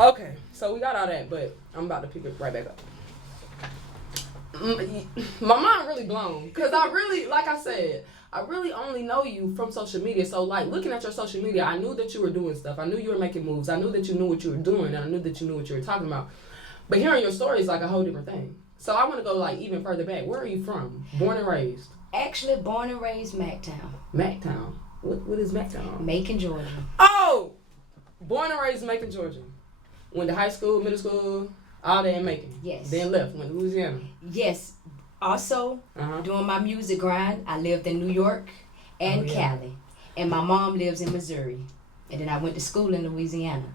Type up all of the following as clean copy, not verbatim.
Okay, so we got all that, but I'm about to pick it right back up. My mind really blown because I really, like I said, I really only know you from social media. So like looking at your social media, I knew that you were doing stuff. I knew you were making moves. I knew that you knew what you were doing, and I knew that you knew what you were talking about. But hearing your story is like a whole different thing. So I want to go like even further back. Where are you from? Born and raised? Actually, born and raised Mactown. Mactown. What is Mactown? Macon, Georgia. Oh, born and raised Macon, Georgia. Went to high school, middle school, all that in Macon. Yes. Then left, went to Louisiana. Yes. Also, doing my music grind, I lived in New York and Cali. And my mom lives in Missouri. And then I went to school in Louisiana.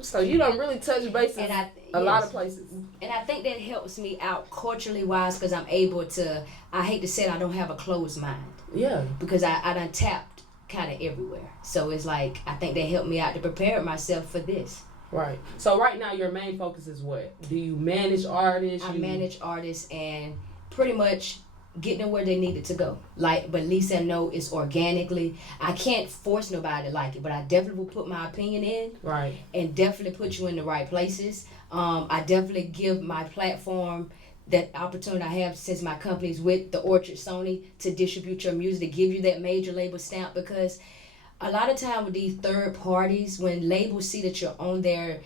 So you don't really touch bases a lot of places. And I think that helps me out culturally wise because I'm able to, I hate to say it, I don't have a closed mind. Yeah. Because I done tapped kind of everywhere. So it's like, I think that helped me out to prepare myself for this. Right. So right now your main focus is what? Do you manage artists? I manage artists and pretty much getting them where they needed to go. Like, but Lisa know it's organically. I can't force nobody to like it, but I definitely will put my opinion in. Right. And definitely put you in the right places. I definitely give my platform that opportunity I have since my company's with the Orchard Sony to distribute your music, to give you that major label stamp, because a lot of time with these third parties, when labels see that you're on there,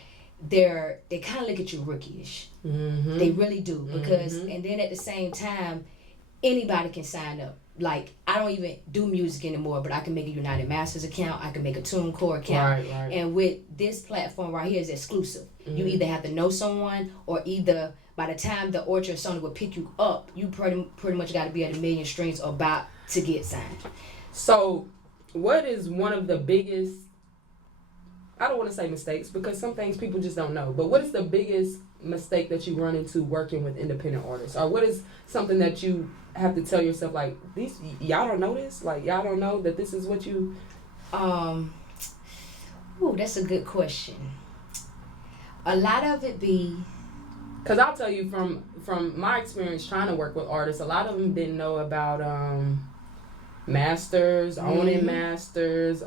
they kind of look at you rookie-ish. Mm-hmm. They really do, because and then at the same time, anybody can sign up. Like, I don't even do music anymore, but I can make a United Masters account. I can make a TuneCore account. Right. And with this platform right here is exclusive. You either have to know someone, or either by the time the Orchard Sony will pick you up, you pretty much got to be at 1 million streams or about to get signed. So, what is one of the biggest, I don't want to say mistakes because some things people just don't know, but what is the biggest mistake that you run into working with independent artists? Or what is something that you have to tell yourself, like, these y'all don't know this? Like, y'all don't know that this is what you... That's a good question. A lot of it be... Because I'll tell you from my experience trying to work with artists, a lot of them didn't know about masters, owning masters,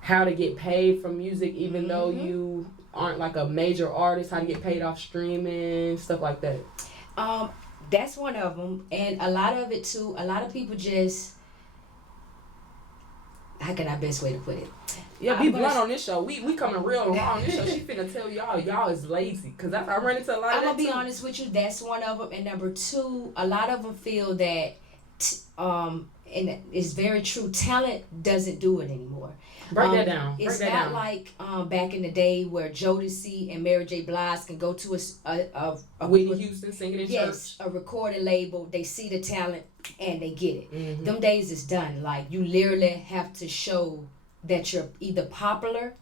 how to get paid from music even though you aren't like a major artist, how to get paid off streaming, stuff like that. That's one of them. And a lot of it too, a lot of people just, how can I best way to put it? Yeah, be blunt on this show. We coming real raw on this show. She finna tell y'all is lazy. Because I run into a lot of that. I'm going to be honest with you, that's one of them. And number two, a lot of them feel that, and it's very true, talent doesn't do it anymore. Break that down. It's not like back in the day where Jodeci and Mary J. Blige can go to a Whitney Houston singing in church. Yes, a recording label. They see the talent and they get it. Them days is done. Like, you literally have to show that you're either popular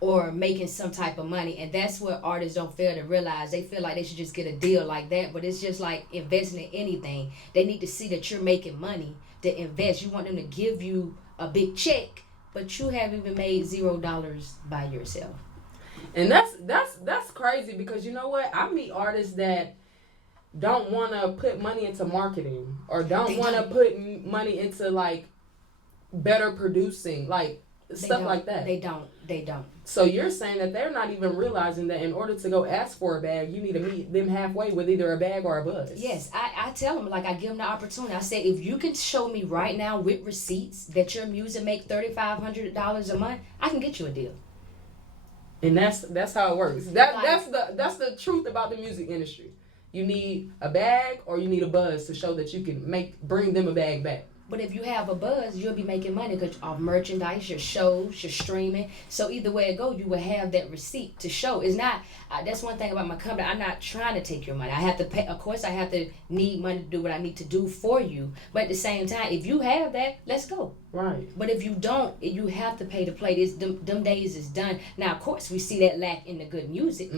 or making some type of money, and that's what artists don't fail to realize. They feel like they should just get a deal like that, but it's just like investing in anything. They need to see that you're making money to invest. You want them to give you a big check, but you haven't even made $0 by yourself. And that's crazy, because you know what? I meet artists that don't want to put money into marketing or don't want to put money into like better producing, like stuff like that. They don't. So you're saying that they're not even realizing that in order to go ask for a bag, you need to meet them halfway with either a bag or a buzz. Yes, I tell them, like, I give them the opportunity. I say, if you can show me right now with receipts that your music make $3,500 a month, I can get you a deal. And that's how it works. That's the truth about the music industry. You need a bag or you need a buzz to show that you can bring them a bag back. But if you have a buzz, you'll be making money because of merchandise, your shows, your streaming. So either way it goes, you will have that receipt to show. It's not, that's one thing about my company. I'm not trying to take your money. I have to pay. Of course, I have to need money to do what I need to do for you. But at the same time, if you have that, let's go. Right. But if you don't, you have to pay to play. Them days is done. Now, of course, we see that lack in the good music.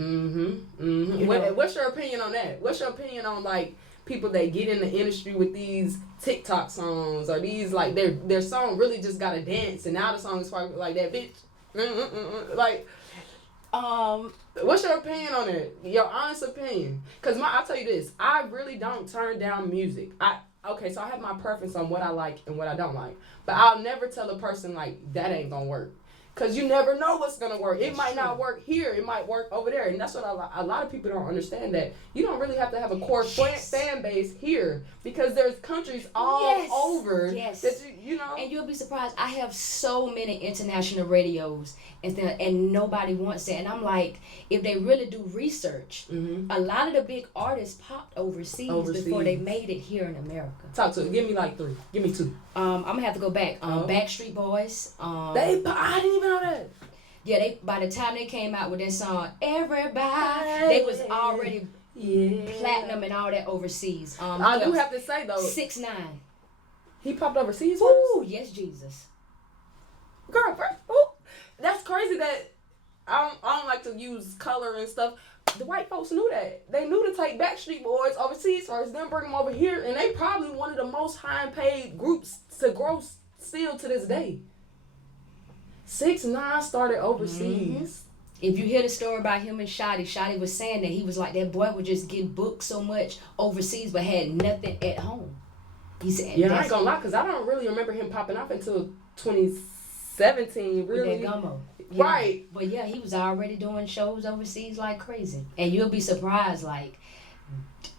What's your opinion on that? What's your opinion on, like, people that get in the industry with these TikTok songs or these, like, their song really just gotta dance and now the song is like that bitch. Like, what's your opinion on it? Your honest opinion? Because I'll tell you this, I really don't turn down music. So I have my preference on what I like and what I don't like. But I'll never tell a person, like, that ain't gonna work. Because you never know what's going to work. It might not work here. It might work over there. And that's what a lot of people don't understand, that you don't really have to have a core fan base here, because there's countries all over that you know. And you'll be surprised. I have so many international radios and nobody wants that. And I'm like, if they really do research, a lot of the big artists popped overseas before they made it here in America. Talk to it. Give me like 3. Give me 2. I'm gonna have to go back. Backstreet Boys. I didn't even know that. Yeah, they by the time they came out with that song, Everybody, they was already platinum and all that overseas. I do have to say though, 6ix9ine. He popped overseas. Ooh, yes, Jesus. Girl, that's crazy that I don't like to use color and stuff. The white folks knew that. They knew to take Backstreet Boys overseas first, then bring them over here, and they probably one of the most high paid groups to grow still to this day. 6ix9ine started overseas. If you hear the story about him and Shotty was saying that he was like, that boy would just get booked so much overseas but had nothing at home. He said, I ain't gonna lie, because I don't really remember him popping off until 2017, really. With that gummo. Yeah. Right. But yeah, he was already doing shows overseas like crazy. And you'll be surprised, like,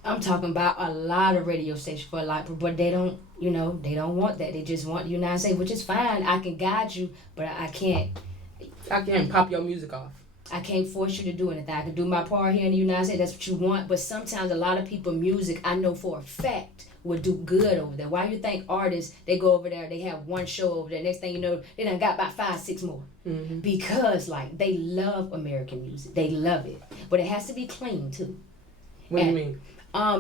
I'm talking about a lot of radio stations for like, but they don't, they don't want that. They just want the United States, which is fine. I can guide you, but I can't pop your music off. I can't force you to do anything. I can do my part here in the United States. That's what you want. But sometimes a lot of people music, I know for a fact, will do good over there. Why you think artists, they go over there, they have one show over there. Next thing you know, they done got about 5, 6 more. Because like they love American music. They love it. But it has to be clean too. What do you mean?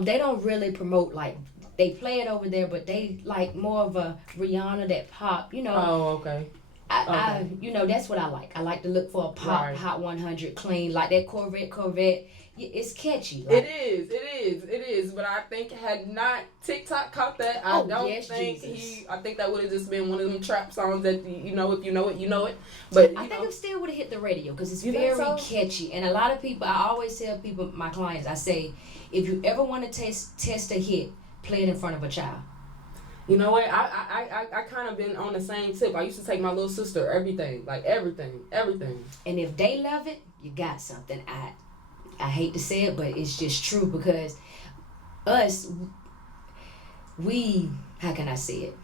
They don't really promote like, they play it over there, but they like more of a Rihanna, that pop, Oh, okay. I that's what I like. I like to look for a pop Hot 100 clean, like that Corvette. It's catchy. Like, it is. But I think had not TikTok caught that, I think that would have just been one of them trap songs that if you know it, you know it. But I think it still would have hit the radio because it's very catchy. And a lot of people, I always tell people, my clients, I say, if you ever want to test a hit, play it in front of a child. You know what? I kind of been on the same tip. I used to take my little sister everything. And if they love it, you got something. I hate to say it, but it's just true because how can I say it?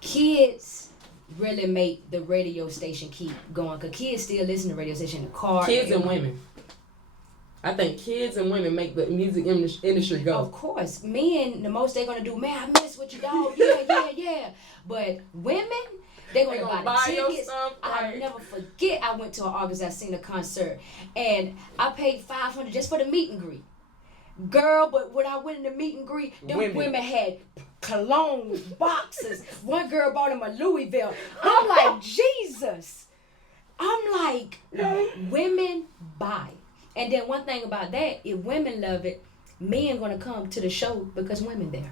Kids really make the radio station keep going because kids still listen to radio station in the car. Kids and women. I think kids and women make the music industry go. Of course. Men, the most they're going to do, man, I mess with you, dog. Yeah. But women, they're going to buy the tickets. Stuff, I'll never forget, I went to an August Alsina concert, and I paid $500 just for the meet and greet. Girl, but when I went in the meet and greet, them women had cologne boxes. One girl bought him a Louisville. I'm like, Jesus. I'm like, women buy. And then one thing about that, if women love it, men gonna come to the show because women there.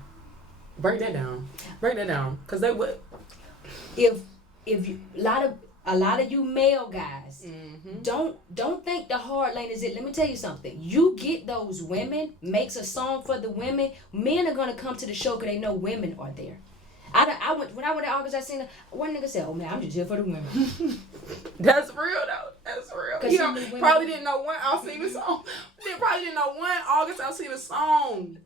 Break that down, cause they would. If you, a lot of you male guys, don't think the hard lane is it. Let me tell you something. You get those women, makes a song for the women. Men are gonna come to the show because they know women are there. When I went to August, I seen one nigga say, "Oh man, I'm just here for the women." That's real though. That's real. He probably didn't know one Alsina song. Probably didn't know one August Alsina song,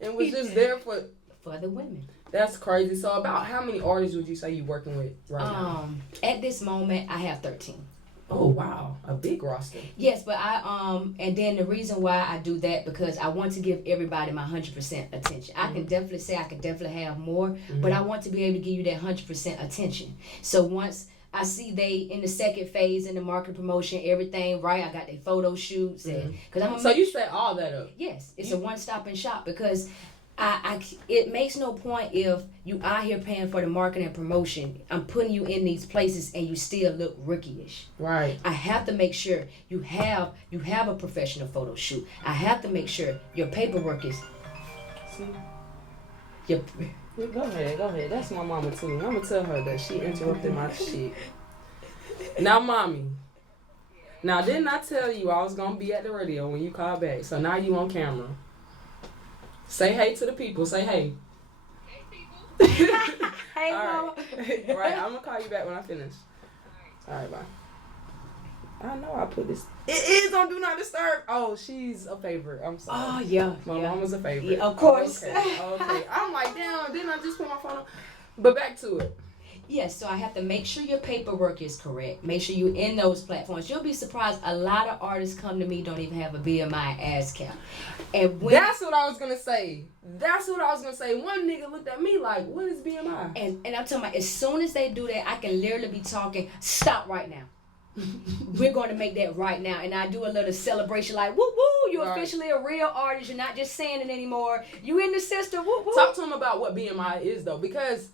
and was just there for the women. That's crazy. So about how many artists would you say you working with right now? At this moment, I have 13. Oh wow, a big roster. Yes, but and then the reason why I do that because I want to give everybody my 100% attention. I can definitely say I could definitely have more, but I want to be able to give you that 100% attention. So once I see they in the second phase in the market promotion, everything right, I got their photo shoots and because So you set all that up? Yes, it's a one-stop and shop because it makes no point if you out here paying for the marketing and promotion. I'm putting you in these places and you still look rookie-ish. Right. I have to make sure you have a professional photo shoot. I have to make sure your paperwork is. See. Go ahead. That's my mama too. I'm gonna tell her that she interrupted my shit. Now, mommy. Now, didn't I tell you I was gonna be at the radio when you called back? So now you on camera. Say hey to the people. Say hey. Hey, all mama. Right. All right, I'm gonna call you back when I finish. All right, bye. I know I put this. It is on Do Not Disturb. Oh, she's a favorite. I'm sorry. Oh, yeah. My mama's a favorite. Yeah, of course. Okay. I'm like, damn, didn't I just put my phone on? But back to it. Yes, so I have to make sure your paperwork is correct. Make sure you're in those platforms. You'll be surprised. A lot of artists come to me don't even have a BMI ASCAP. And when that's what I was gonna say. One nigga looked at me like, "What is BMI?" And I'm talking about as soon as they do that, I can literally be talking. Stop right now. We're going to make that right now, and I do a little celebration like, woo woo! You're officially a real artist. You're not just saying it anymore. You in the system. Woo woo! Talk to them about what BMI is though, because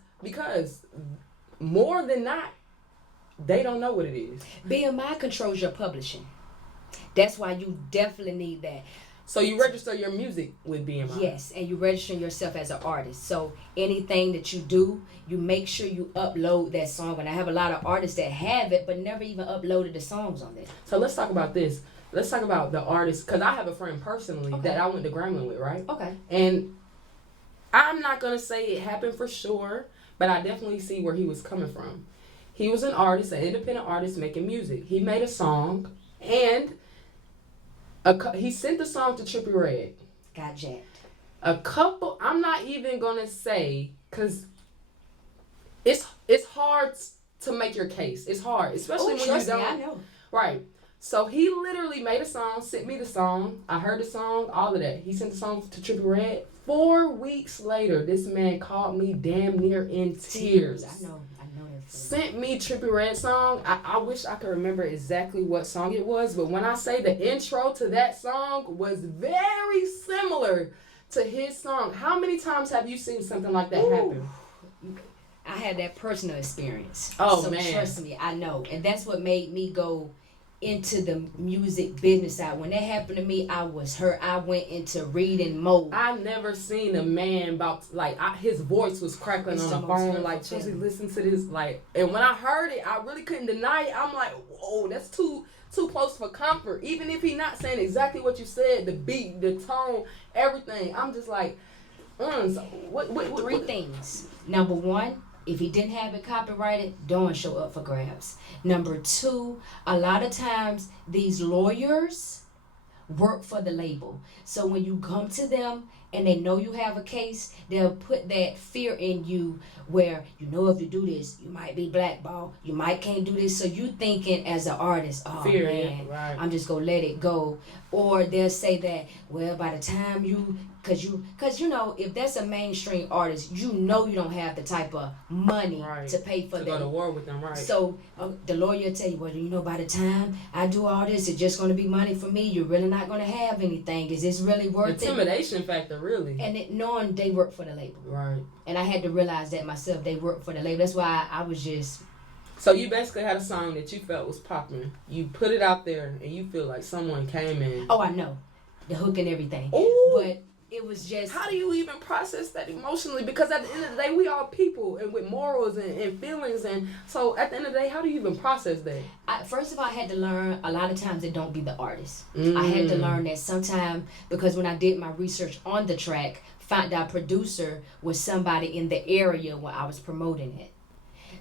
more than not, they don't know what it is. BMI controls your publishing. That's why you definitely need that. So you register your music with BMI. Yes, and you register yourself as an artist. So anything that you do, you make sure you upload that song. And I have a lot of artists that have it, but never even uploaded the songs on there. So let's talk about this. Let's talk about the artists, because I have a friend personally that I went to Grambling with, right? Okay. And I'm not going to say it happened for sure, but I definitely see where he was coming from. He was an artist, an independent artist making music. He made a song, and he sent the song to Trippie Redd. Got jacked. A couple, I'm not even going to say, because it's hard to make your case. It's hard, especially when you don't. I know. Right. So he literally made a song, sent me the song. I heard the song, all of that. He sent the song to Trippie Redd. 4 weeks later, this man called me damn near in tears. I know that. Sent me Trippie Redd song. I wish I could remember exactly what song it was, but when I say the intro to that song was very similar to his song. How many times have you seen something like that happen? I had that personal experience. Oh, so man. Trust me, I know. And that's what made me go into the music business side. When that happened to me, I was hurt. I went into reading mode. I never seen a man his voice was crackling on the phone like, Chelsea, listen to this, like, and when I heard it, I really couldn't deny it. I'm like, whoa, that's too close for comfort. Even if he not saying exactly what you said, the beat, the tone, everything, I'm just like, so what? Three things. Number one, if he didn't have it copyrighted, don't show up for grabs. Number two, a lot of times these lawyers work for the label. So when you come to them and they know you have a case, they'll put that fear in you where, if you do this, you might be blackballed. You might can't do this. So you thinking as an artist, oh fear, man, right. I'm just going to let it go. Or they'll say that, well, by the time because if that's a mainstream artist, you don't have the type of money to pay for that. Go to war with them, right? So the lawyer tell you, well, by the time I do all this, it's just going to be money for me. You're really not going to have anything. Is this really worth it? Intimidation factor, really. And knowing they work for the label. Right. And I had to realize that myself. They work for the label. That's why I was just... So you basically had a song that you felt was popular. You put it out there, and you feel like someone came in. Oh, I know. The hook and everything. Ooh. But it was just... How do you even process that emotionally? Because at the end of the day, we all people and with morals and feelings. And so at the end of the day, how do you even process that? First of all, I had to learn a lot of times it don't be the artist. I had to learn that sometimes, because when I did my research on the track, found out producer was somebody in the area where I was promoting it.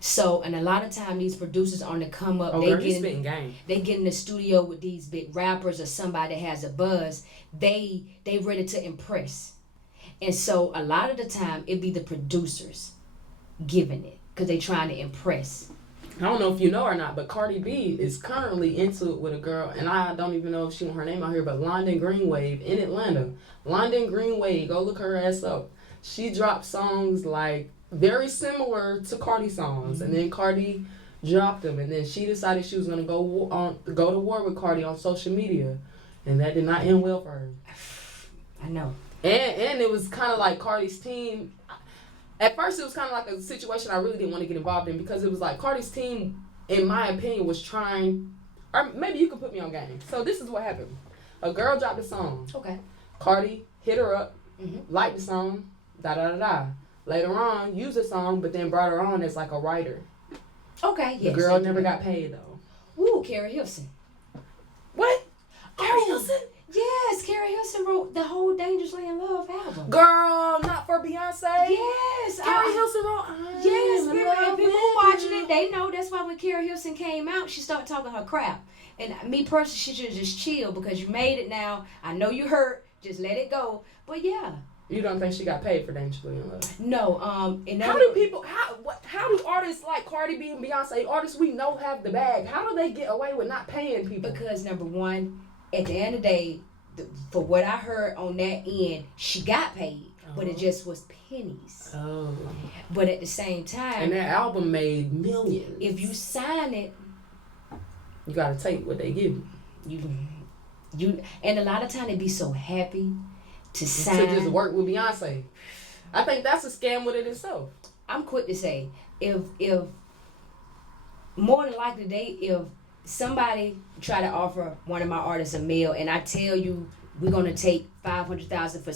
So, and a lot of time these producers on the come up, they get in the studio with these big rappers or somebody that has a buzz. They ready to impress. And so a lot of the time it be the producers giving it because they trying to impress. I don't know if you know or not, but Cardi B is currently into it with a girl, and I don't even know if she want her name out here, but London Greenwave in Atlanta. London Greenwave, go look her ass up. She dropped songs like very similar to Cardi songs, and then Cardi dropped them, and then she decided she was gonna go to war with Cardi on social media, and that did not end well for her. I know. And it was kind of like Cardi's team. At first, it was kind of like a situation I really didn't want to get involved in, because it was like Cardi's team, in my opinion, was trying, or maybe you can put me on game. So this is what happened. A girl dropped a song. Okay. Cardi hit her up, liked the song, da-da-da-da. Later on, used the song, but then brought her on as like a writer. Okay, yes. The girl never got paid, though. Ooh, Carrie Hilson. What? Carrie Hilson? Yes, Carrie Hilson wrote the whole Dangerously in Love album. Girl, not for Beyonce. Yes. Carrie Hilson wrote. Yes, people watching it, they know that's why when Carrie Hilson came out, she started talking her crap. And me personally, she should just chill because you made it now. I know you hurt. Just let it go. But yeah. You don't think she got paid for Dangerously in Love? No. How do people? How do artists like Cardi B and Beyonce, artists we know have the bag? How do they get away with not paying people? Because number one, at the end of the day, for what I heard on that end, she got paid, but it just was pennies. Oh. But at the same time, and that album made millions. If you sign it, you gotta take what they give you. You and a lot of time they be so happy to sign to just work with Beyonce. I think that's a scam with it itself. I'm quick to say if more than likely if somebody try to offer one of my artists a meal and I tell you we're gonna take $500,000 for.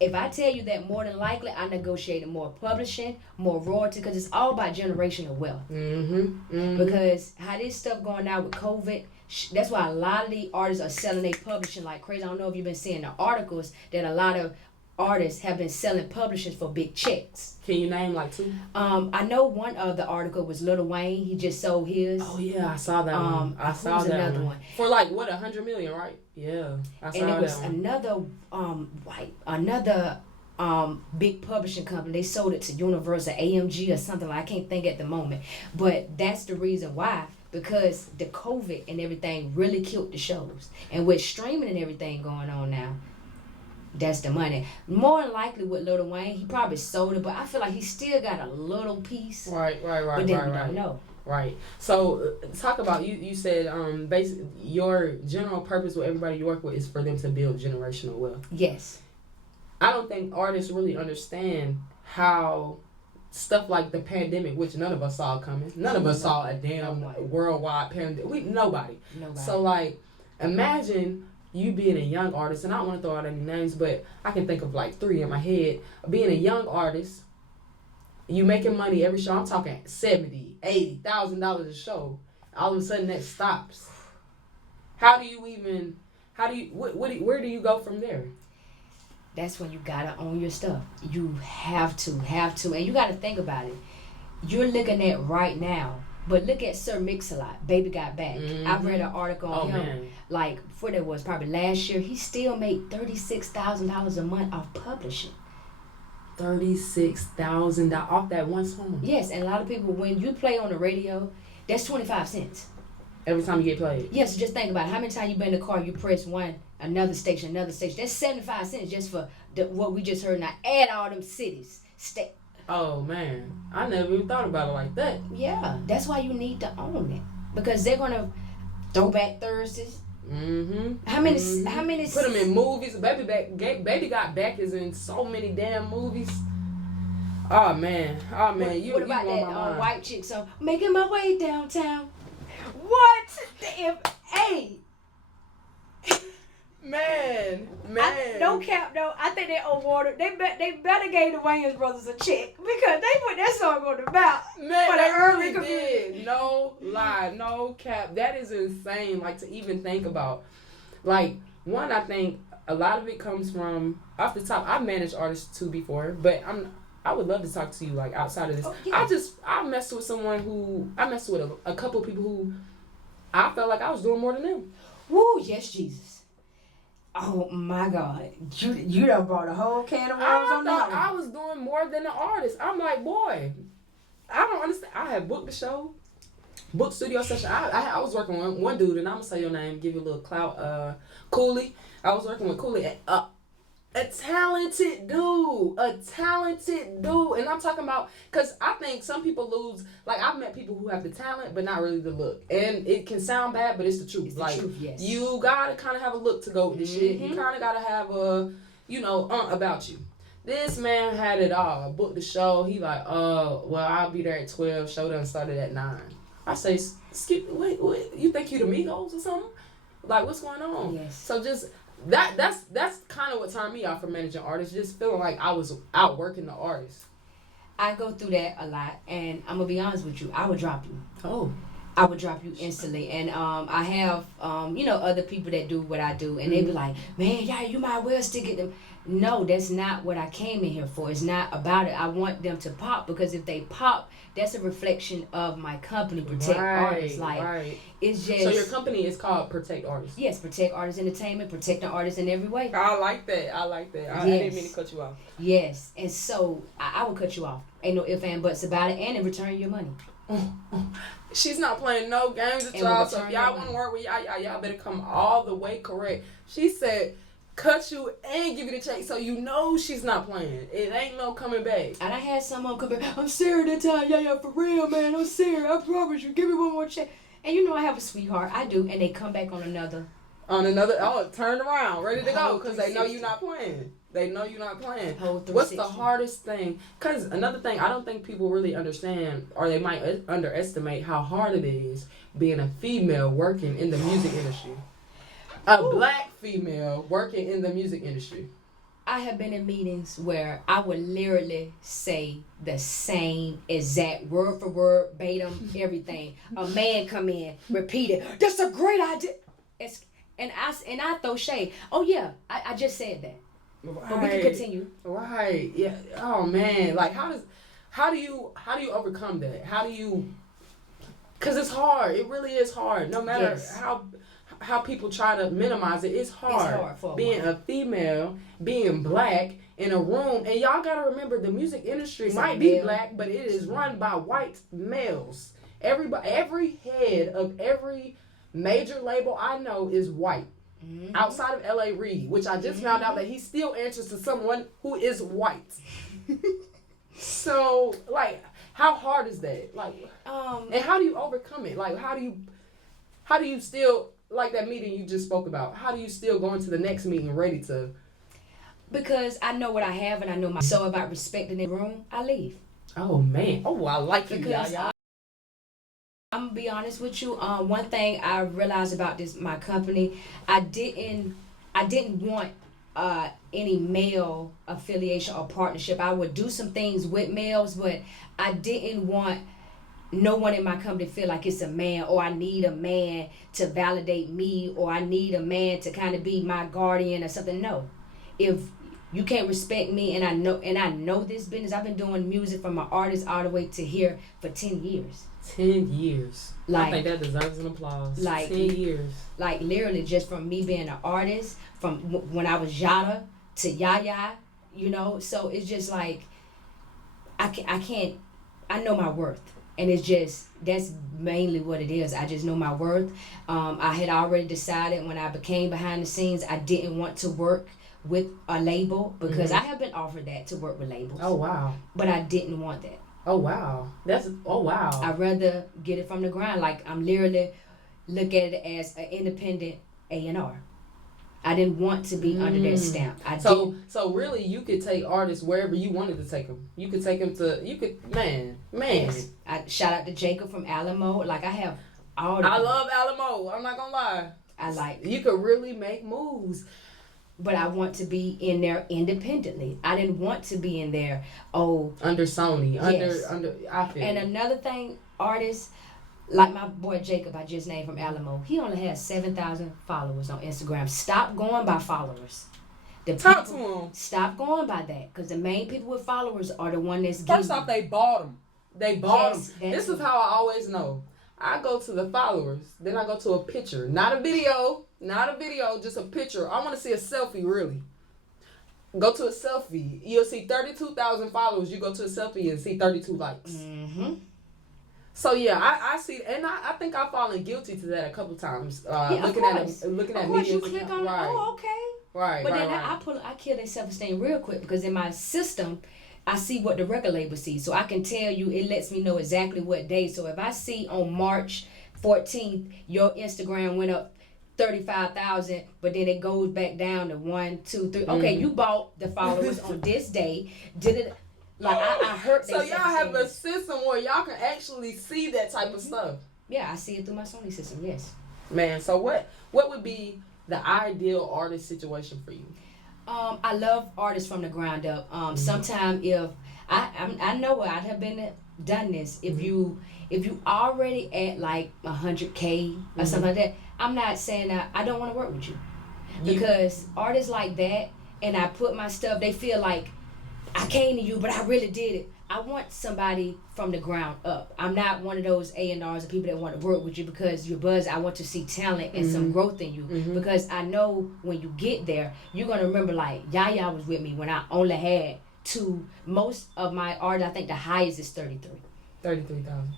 If I tell you that more than likely I negotiated more publishing, more royalty, because it's all about generational wealth. Because how this stuff going out with COVID, that's why a lot of the artists are selling their publishing like crazy. I don't know if you've been seeing the articles that a lot of artists have been selling publishings for big checks. Can you name like two? I know one of the article was Lil Wayne. He just sold his. Oh yeah, I saw that one. I saw that another one for like what $100 million, right? Yeah, I saw that one. And it was another big publishing company. They sold it to Universal, AMG, or something like I can't think at the moment. But that's the reason why. Because the COVID and everything really killed the shows. And with streaming and everything going on now, that's the money. More than likely with Lil Wayne, he probably sold it, but I feel like he still got a little piece. Right. But then we don't know. Right. So talk about you said basically your general purpose with everybody you work with is for them to build generational wealth. Yes. I don't think artists really understand how stuff like the pandemic, which none of us saw coming. None of us saw a damn worldwide pandemic. Nobody. So like imagine you being a young artist, and I don't want to throw out any names, but I can think of like 3 in my head. Being a young artist, you making money every show. I'm talking $70,000-$80,000 a show. All of a sudden that stops. Where do you go from there? That's when you gotta own your stuff. You have to, and you gotta think about it. You're looking at right now, but look at Sir Mix-a-Lot, Baby Got Back. I've read an article on him. Man. Like, before that was probably last year, he still made $36,000 a month off publishing. $36,000 off that one song. Yes, and a lot of people, when you play on the radio, that's 25 cents. Every time you get played. Yes, just think about it. How many times you been in the car, you press another station. That's 75 cents just for what we just heard. Now add all them cities. Oh man, I never even thought about it like that. Yeah, that's why you need to own it, because they're gonna Throwback Thursdays. How many? Put them in movies. Baby Got Back is in so many damn movies. Oh man. What about that white chick song? Making my way downtown. What? Hey. Man. No cap though. I think they awarded. They better gave the Wayans brothers a check because they put that song on the map. Man, they really did. No lie, no cap. That is insane. Like to even think about. Like one, I think a lot of it comes from off the top. I've managed artists too before, but I would love to talk to you like outside of this. Oh, yeah. I messed with a couple of people who I felt like I was doing more than them. Woo, yes, Jesus. Oh my God, you done brought a whole can of worms on that one. I was doing more than the artist. I'm like, boy, I don't understand. I had booked the show, booked studio session. I was working with one dude, and I'm gonna say your name, give you a little clout. Cooley. I was working with Cooley. A talented dude, and I'm talking about, because I think some people lose, like I've met people who have the talent but not really the look, and it can sound bad, but it's the truth. Yes. You gotta kind of have a look to go with this shit. You kind of gotta have a, about you. This man had it all. Booked the show. He like, well, I'll be there at 12. Show done started at 9. I say, excuse, wait, you think you the Migos or something? Like, what's going on? Yes. So just. That's kind of what turned me off from managing artists, just feeling like I was outworking the artist. I go through that a lot, and I'm gonna be honest with you, I would drop you. Oh. I would drop you instantly. And I have other people that do what I do, and they be like, man, yeah, you might well still get them. No, that's not what I came in here for. It's not about it. I want them to pop, because if they pop, that's a reflection of my company, Protect Artists. Like, it's just. So your company is called Protect Artists. Yes, Protect Artists Entertainment, protecting artists in every way. I like that. I didn't mean to cut you off. Yes, and so I will cut you off. Ain't no ifs and buts about it, and in return your money. She's not playing no games with y'all, so if y'all want to work with y'all better come all the way correct. She said, cut you and give you the check, so you know she's not playing. It ain't no coming back. And I had someone come back, I'm serious that time, yeah, for real, man, I'm serious, I promise you, give me one more check. And you know I have a sweetheart, I do, and they come back on another, turn around, ready to go, because they know you're not playing. They know you're not playing. What's the hardest thing? Because another thing, I don't think people really understand, or they might underestimate how hard it is being a female working in the music industry. A black female working in the music industry. I have been in meetings where I would literally say the same exact word for word, verbatim, everything. A man come in, repeat it. That's a great idea. And I throw shade. Oh yeah, I just said that. Right. But we can continue. Right. Yeah. Oh man. Like how do you overcome that? How do you? Because it's hard. It really is hard. No matter how people try to minimize it, it's hard. It's hard for being a female, being black in a room, and y'all gotta remember the music industry might be black, but it is run by white males. Every head of every major label I know is white. Mm-hmm. Outside of L.A. Reid, which I just found out that he still answers to someone who is white. So, like, how hard is that? Like, and how do you overcome it? Like, how do you still, like that meeting you just spoke about, how do you still go into the next meeting ready to? Because I know what I have, and I know so about respecting the room, I leave. Oh man, I like you, y'all. I'm gonna be honest with you. One thing I realized about my company, I didn't want any male affiliation or partnership. I would do some things with males, but I didn't want no one in my company to feel like it's a man, or I need a man to validate me, or I need a man to kind of be my guardian or something. No, if you can't respect me, and I know this business. I've been doing music from an artist all the way to here for 10 years. 10 years. Like, I think that deserves an applause. Like 10 years. Like literally, just from me being an artist, from when I was Yada to Yaya, So it's just like I can't. I know my worth, and it's just that's mainly what it is. I just know my worth. I had already decided when I became behind the scenes, I didn't want to work with a label, because I have been offered that, to work with labels. Oh wow. But I didn't want that. Oh wow. Wow. I'd rather get it from the ground. Like, I'm literally look at it as an independent A&R. I didn't want to be under that stamp. So really, you could take artists wherever you wanted to take them. You could take them to. Man. Yes. I shout out to Jacob from Alamo. Like, I have all. I love Alamo. I'm not gonna lie. You could really make moves. But I want to be in there independently. I didn't want to be in there. Under Sony. Yes. I feel. And another thing, artists like my boy Jacob, I just named from Alamo. He only has 7,000 followers on Instagram. Stop going by followers. Talk to him. Stop going by that, because the main people with followers are the one that's. First off, they bought them. This is how I always know. I go to the followers, then I go to a picture, not a video, just a picture. I want to see a selfie, really. Go to a selfie. You'll see 32,000 followers. You go to a selfie and see 32 likes. Mm-hmm. So yeah, I see, and I think I've fallen guilty to that a couple times. Looking at media. You click on, right. Okay. Right. But then I kill their self-esteem real quick, because in my system, I see what the record label sees. So I can tell you, it lets me know exactly what day. So if I see on March 14th, your Instagram went up 35,000, but then it goes back down to 1, 2, 3. Okay, you bought the followers on this day. Did it? Like, I heard. So y'all have a system where y'all can actually see that type of stuff. Yeah, I see it through my Sony system. Yes. Man, so what would be the ideal artist situation for you? I love artists from the ground up. Sometimes if I know I'd have been done this, if you already at like 100K or something like that, I'm not saying that I don't want to work with you, because artists like that, and I put my stuff, they feel like I came to you, but I really did it. I want somebody from the ground up. I'm not one of those A&Rs and people that want to work with you because you're buzz. I want to see talent and some growth in you, because I know when you get there, you're going to remember like Yaya was with me when I only had 2. Most of my art, I think the highest is 33. 33,000.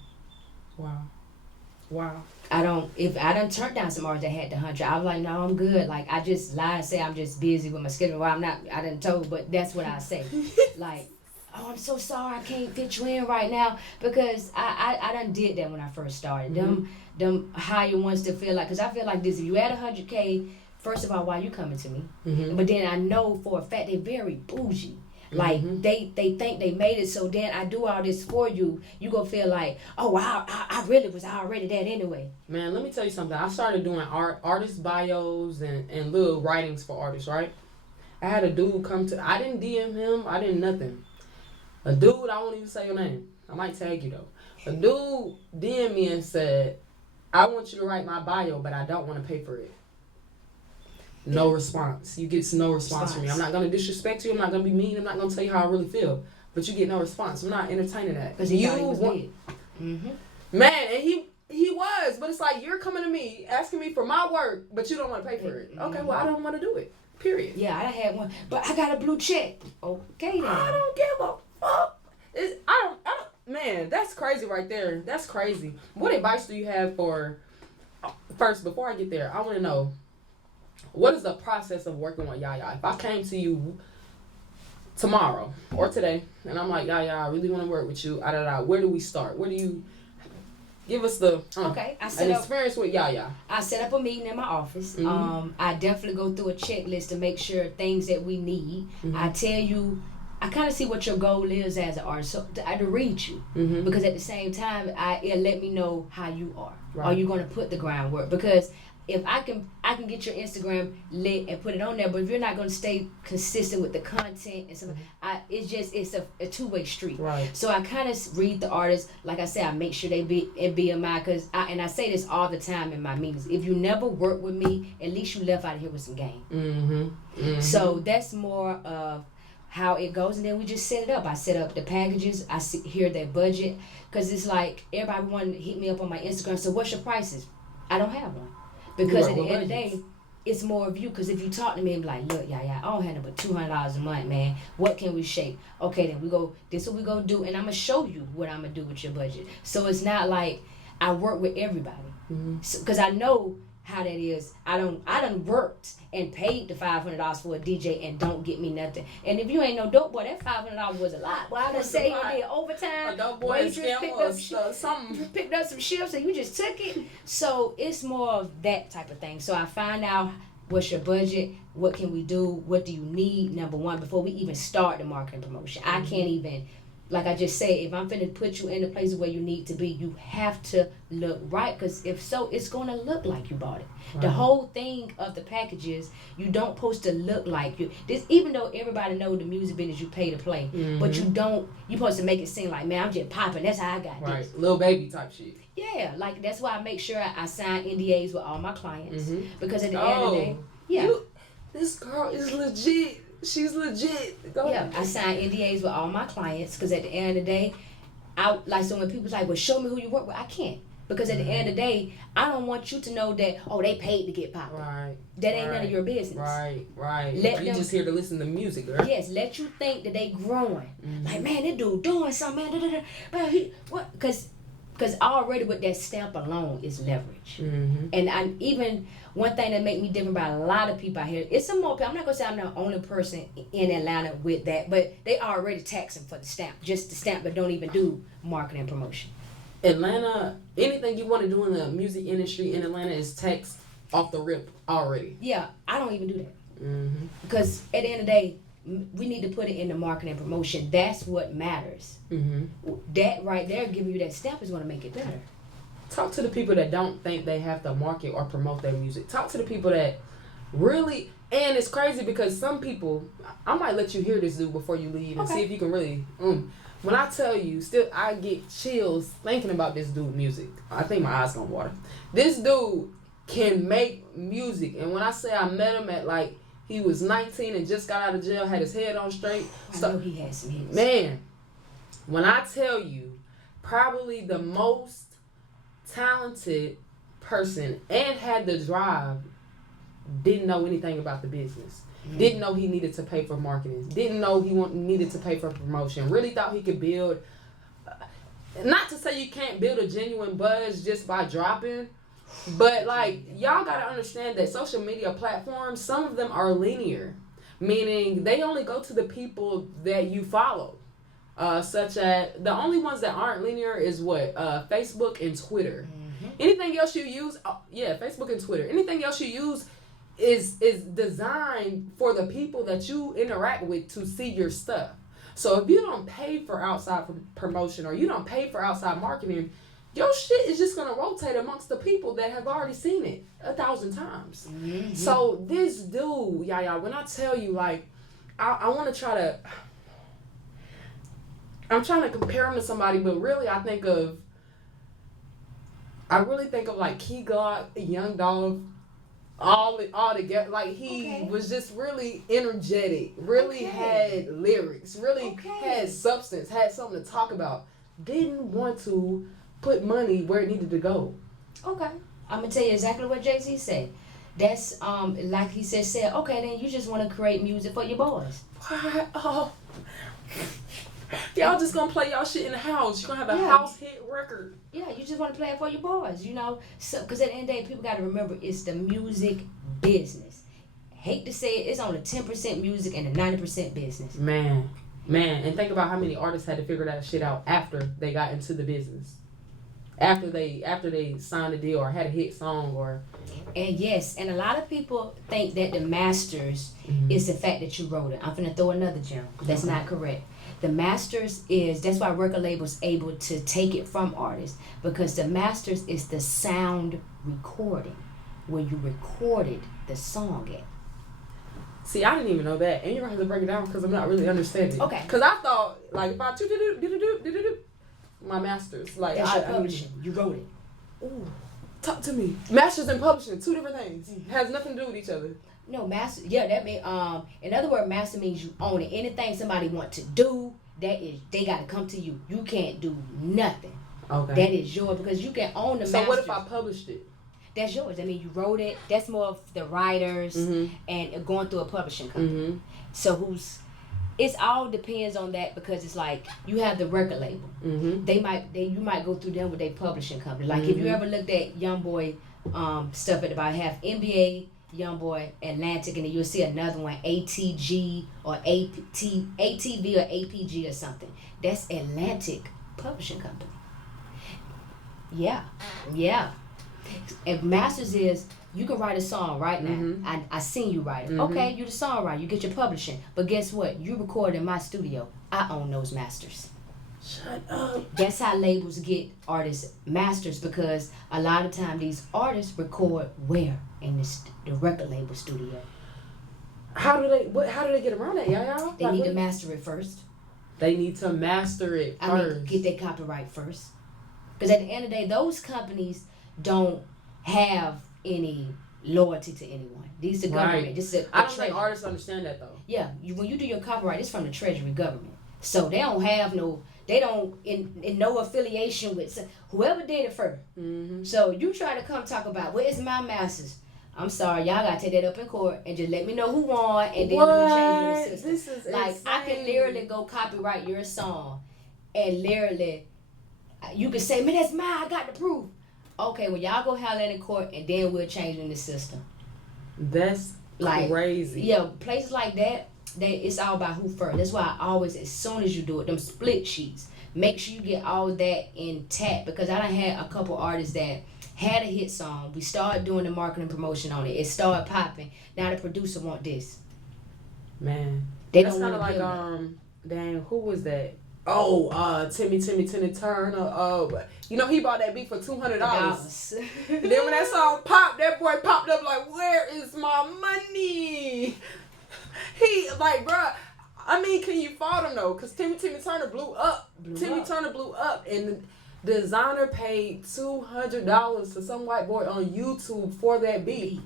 Wow. If I done turned down some artists that had the 100, I was like, no, I'm good. Like, I just lie and say I'm just busy with my schedule. Well, I'm not, I done told, but that's what I say. Like, oh, I'm so sorry, I can't fit you in right now, because I done did that when I first started. Them higher ones to feel like, because I feel like this, if you add 100K, first of all, why you coming to me? But then I know for a fact they very bougie. Like, they think they made it, so then I do all this for you, you gonna feel like, oh, wow, I really was already that anyway. Man, let me tell you something. I started doing artist bios and little writings for artists, right? I had a dude come to, I didn't DM him, I didn't nothing. A dude, I won't even say your name. I might tag you though. A dude DM'd me and said, I want you to write my bio, but I don't want to pay for it. No response. You get no response from me. I'm not going to disrespect you. I'm not going to be mean. I'm not going to tell you how I really feel. But you get no response. I'm not entertaining that. Because he was Man, and he was. But it's like, you're coming to me, asking me for my work, but you don't want to pay for it. Okay, well, I don't want to do it. Period. Yeah, I had one. But I got a blue check. Okay, then. I don't give a fuck. I don't. Man, that's crazy right there. That's crazy. What advice do you have for, first, before I get there, I want to know, what is the process of working with Yaya? If I came to you tomorrow or today, and I'm like, Yaya, I really want to work with you, where do we start? Where do you give us the experience with Yaya? I set up a meeting in my office. I definitely go through a checklist to make sure things that we need. I tell you, I kind of see what your goal is as an artist, so to read you, because at the same time, it let me know how you are. Right. Are you going to put the groundwork? Because if I can get your Instagram lit and put it on there, but if you're not going to stay consistent with the content and stuff, it's a two-way street. Right. So I kind of read the artists. Like I said, I make sure they be in BMI, and I say this all the time in my meetings. If you never work with me, at least you left out of here with some game. So that's more of how it goes, and then we just set it up. I set up the packages. I hear their budget, because it's like everybody wanted to hit me up on my Instagram. So what's your prices? I don't have one. Because at the end of the day, it's more of you. Because if you talk to me and be like, look, I don't have no but $200 a month, man. What can we shape? Okay, then this is what we gonna do, and I'm gonna show you what I'm gonna do with your budget. So it's not like I work with everybody, because I know how that is. I done worked and paid the $500 for a DJ and don't get me nothing. And if you ain't no dope boy, that $500 was a lot. Well, I done say you did overtime. A dope boy picked up some shifts and you just took it. So it's more of that type of thing. So I find out what's your budget, what can we do, what do you need, number one, before we even start the marketing promotion. I can't even, like I just said, if I'm finna put you in the places where you need to be, you have to look right, because if so, it's gonna look like you bought it. Right. The whole thing of the packages, you don't supposed to look like you. This, even though everybody know the music business, you pay to play, but you supposed to make it seem like, man, I'm just popping. That's how I got this. Right, little baby type shit. Yeah, like that's why I make sure I sign NDAs with all my clients, because at the end of the day, this girl is legit. She's legit. Go ahead. I sign NDAs with all my clients, because at the end of the day, so when people's like, well, show me who you work with, I can't. Because at the end of the day, I don't want you to know that, they paid to get popping. Right. That ain't none of your business. Right. You just here to listen to music, girl. Yes, let you think that they growing. Like, man, that dude doing something, man. But what? Because already with that stamp alone is leverage. And even one thing that make me different by a lot of people out here, it's some more people. I'm not going to say I'm the only person in Atlanta with that, but they already taxing for the stamp. Just the stamp, but don't even do marketing and promotion. Atlanta, anything you want to do in the music industry in Atlanta is taxed off the rip already. Yeah, I don't even do that. Because at the end of the day, we need to put it in the marketing and promotion. That's what matters. That right there, giving you that stamp is going to make it better. Talk to the people that don't think they have to market or promote their music. Talk to the people that really, And it's crazy because some people, I might let you hear this dude before you leave and see if you can really. When I tell you, still I get chills thinking about this dude music. I think my eyes gonna water. This dude can make music, and when I say I met him at like he was 19 and just got out of jail, had his head on straight. I know he had some hits. Man, when I tell you, probably the most talented person and had the drive, didn't know anything about the business. Didn't know he needed to pay for marketing. Didn't know he needed to pay for promotion. Really thought he could build. Not to say you can't build a genuine buzz just by dropping, but like y'all gotta understand that social media platforms, some of them are linear, meaning they only go to the people that you follow. Such as the only ones that aren't linear is what Facebook and Twitter. Anything else you use, Facebook and Twitter. Anything else you use is designed for the people that you interact with to see your stuff. So if you don't pay for outside promotion or you don't pay for outside marketing, your shit is just gonna rotate amongst the people that have already seen it 1,000 times. So this dude, Yaya, when I tell you, like, I want to try to, I'm trying to compare him to somebody, but really I really think of like Key Glock, Young Dolph, all together. Like he was just really energetic, really had lyrics, really had substance, had something to talk about. Didn't want to put money where it needed to go. Okay. I'm gonna tell you exactly what Jay-Z said. That's like he said, okay, then you just want to create music for your boys. What? Oh. Y'all just gonna play y'all shit in the house. You're gonna have a house hit record. Yeah, you just want to play it for your boys, you know. So, because at the end of the day, people got to remember it's the music business. Hate to say it, it's only 10% music and the 90% business. Man, and think about how many artists had to figure that shit out after they got into the business. After they signed a deal or had a hit song or. And yes, and a lot of people think that the masters is the fact that you wrote it. I'm finna throw another gem. That's not correct. The masters that's why record labels able to take it from artists, because the masters is the sound recording where you recorded the song at. See, I didn't even know that, and you're gonna have to break it down because I'm not really understanding. Okay. Because I thought like if I my masters like that's your publishing. You wrote it. Ooh, talk to me. Masters and publishing, two different things. Has nothing to do with each other. No, master. Yeah, that mean in other words, master means you own it. Anything somebody want to do, they got to come to you. You can't do nothing. Okay. That is yours because you can own the master. So what if I published it? That's yours. I mean, you wrote it. That's more of the writers and going through a publishing company. So it all depends on that because it's like you have the record label. You might go through them with their publishing company. Like if you ever looked at YoungBoy stuff at about half NBA. YoungBoy, Atlantic, and then you'll see another one, ATG or ATV or APG or something. That's Atlantic Publishing Company. Yeah. And masters is you can write a song right now. I seen you write it. Okay, you the songwriter, you get your publishing. But guess what? You record in my studio. I own those masters. Shut up. That's how labels get artists masters because a lot of time these artists record where? In the record label studio. How do they get around that, y'all? They need to master it first. They need to master it first. I mean, get their copyright first. Because at the end of the day, those companies don't have any loyalty to anyone. These are the government. I don't think artists understand that though. Yeah, when you do your copyright, it's from the Treasury government. So they don't have they don't in no affiliation with whoever did it first. So you try to come talk about where's my masters. I'm sorry, y'all gotta take that up in court and just let me know who won and then we'll change the system. This is like insane. I can literally go copyright your song and literally you can say, man, that's mine, I got the proof. Okay, well y'all go holler in court and then we'll change in the system. That's like crazy. Yeah, places like that, it's all about who first. That's why I always, as soon as you do it, them split sheets, make sure you get all that intact because I done had a couple artists that had a hit song. We started doing the marketing promotion on it. It started popping. Now the producer want this. Man, they that's kind of like dang, who was that? Oh, Timmy Turner. You know he bought that beat for $200. Then when that song popped, that boy popped up like, where is my money? he like, bruh. I mean, can you fault him though? Cause Timmy Turner blew up. Turner blew up, and the designer paid $200 to some white boy on YouTube for that beat.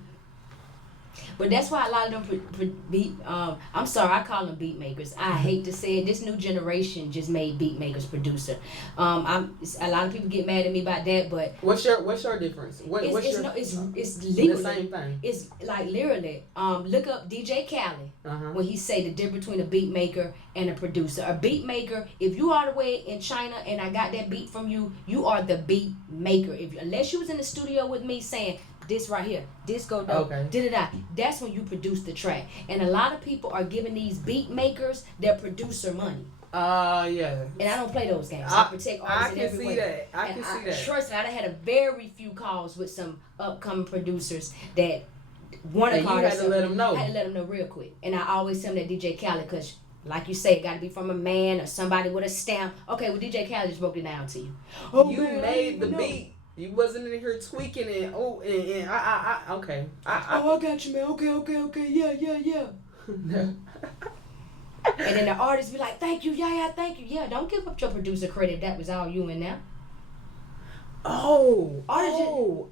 But that's why a lot of them beat. I'm sorry, I call them beat makers. I hate to say it. This new generation just made beat makers producer. A lot of people get mad at me about that, but what's your difference? It's literally the same thing. It's like literally. Look up DJ Khaled when he say the difference between a beat maker and a producer. A beat maker, if you are the way in China and I got that beat from you, you are the beat maker. Unless you was in the studio with me saying, this right here, this go dope, that's when you produce the track. And a lot of people are giving these beat makers their producer money. Yeah. And I don't play those games. I protect artists in every way. I can see that. Trust me, I had a very few calls with some upcoming producers that want to call. You had to let them know. I had to let them know real quick. And I always tell them that DJ Khaled, because like you say, it got to be from a man or somebody with a stamp. Okay, well, DJ Khaled just broke it down to you. Oh, you made the beat. You wasn't in here tweaking and okay. I got you, man. Okay. Yeah. And then the artist be like, thank you, yeah, thank you. Yeah, don't give up your producer credit if that was all you in there. So an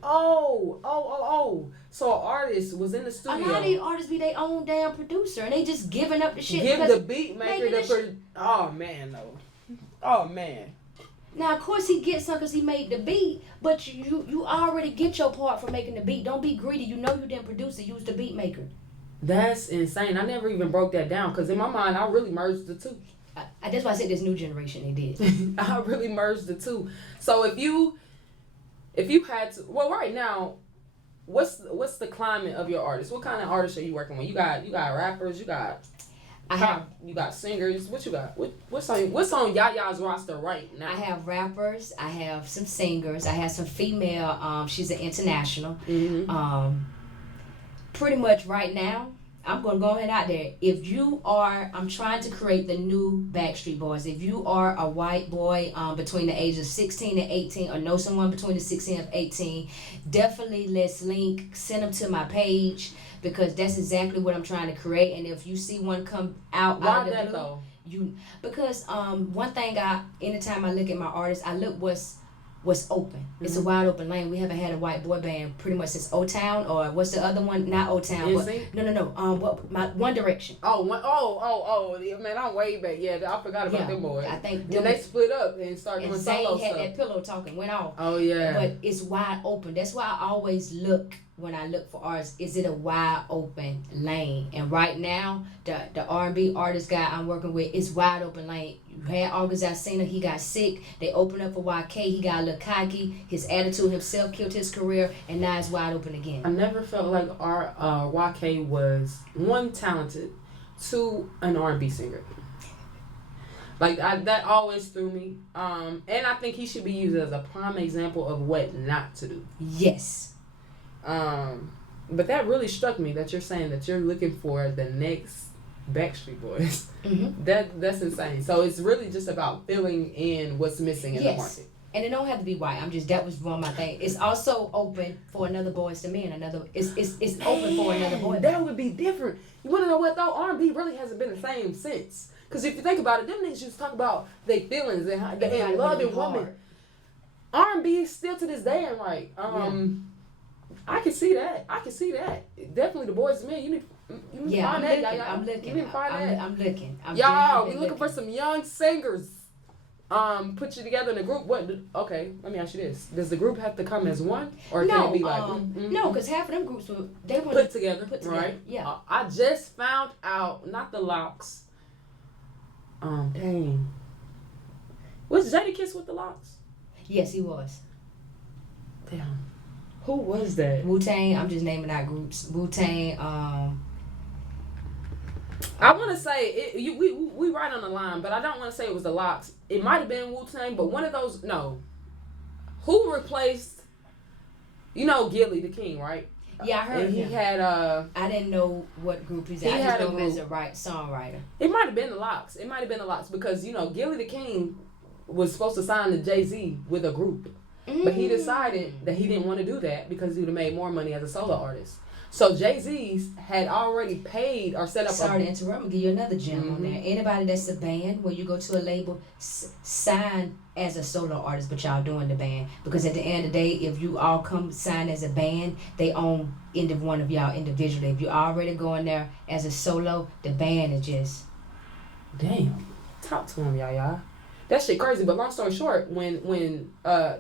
artist was in the studio. A lot of these artists be their own damn producer and they just giving up the shit. Give the beat maker oh man. Now, of course, he gets some because he made the beat, but you already get your part for making the beat. Don't be greedy. You know you didn't produce it. You was the beat maker. That's insane. I never even broke that down because in my mind, I really merged the two. That's why I said this new generation, they did. I really merged the two. So if you had to, well, right now, what's the climate of your artists? What kind of artists are you working with? You got rappers, you got singers. What you got? What's on Yaya's roster right now? I have rappers. I have some singers. I have some female. She's an international. Mm-hmm. Pretty much right now, I'm gonna go ahead out there. I'm trying to create the new Backstreet Boys. If you are a white boy between the ages of 16 and 18, or know someone between the 16 and 18, definitely let's link. Send them to my page. Because that's exactly what I'm trying to create, and if you see one come out of the blue, because one thing anytime I look at my artists, I look what's open. Mm-hmm. It's a wide open lane. We haven't had a white boy band pretty much since O-Town, or what's the other one? Not O-Town. No. My One Direction. Oh, man, I'm way back. Yeah, I forgot about them boys. I think then they split up and started doing solo stuff. And Zayn had that pillow talking, went off. Oh yeah. But it's wide open. That's why I always look. When I look for artists, is it a wide open lane? And right now, the R&B artist guy I'm working with is wide open lane. You had August Alsina, he got sick. They opened up for YK, he got a little cocky. His attitude himself killed his career, and now it's wide open again. I never felt like YK was one, talented, two, an R&B singer. Like that always threw me. And I think he should be used as a prime example of what not to do. Yes. But that really struck me that you're saying that you're looking for the next Backstreet Boys. Mm-hmm. That's insane. So it's really just about filling in what's missing in the market. And it don't have to be white. That was one of my things. It's also open for another Boys to Men. It's open for another boy. That would be different. You wanna know what though? R&B really hasn't been the same since. Cause if you think about it, them niggas used to talk about their feelings and love and woman. R&B is still to this day ain't right. I can see that. Definitely the Boys to Men. You need to find that. I'm looking. You need to find that. I'm looking. Y'all, we looking for some young singers. Put you together in a group. Okay, let me ask you this: does the group have to come as one, or can it be like no? Because half of them groups they want put together, right? Yeah. I just found out, not the Locks. Dang. Was Jadakiss with the Locks? Yes, he was. Damn. Who was that? Wu-Tang. I'm just naming out groups. Wu-Tang. I want to say we right on the line, but I don't want to say it was the Locks. It might have been Wu-Tang, but one of those. No. Who replaced? Gilly the King, right? Yeah, I heard he had I didn't know what group he's at. I just know him as a songwriter. It might have been the Locks. Because Gilly the King was supposed to sign to Jay-Z with a group. But he decided that he didn't want to do that because he would have made more money as a solo artist. So Jay-Z had already paid or set up. Sorry to interrupt. I'm gonna give you another gem on there. Anybody that's a band, when you go to a label, sign as a solo artist, but y'all doing the band, because at the end of the day, if you all come sign as a band, they own one of y'all individually. If you already going there as a solo, the band is just damn. Talk to him, y'all. That shit crazy. But long story short, when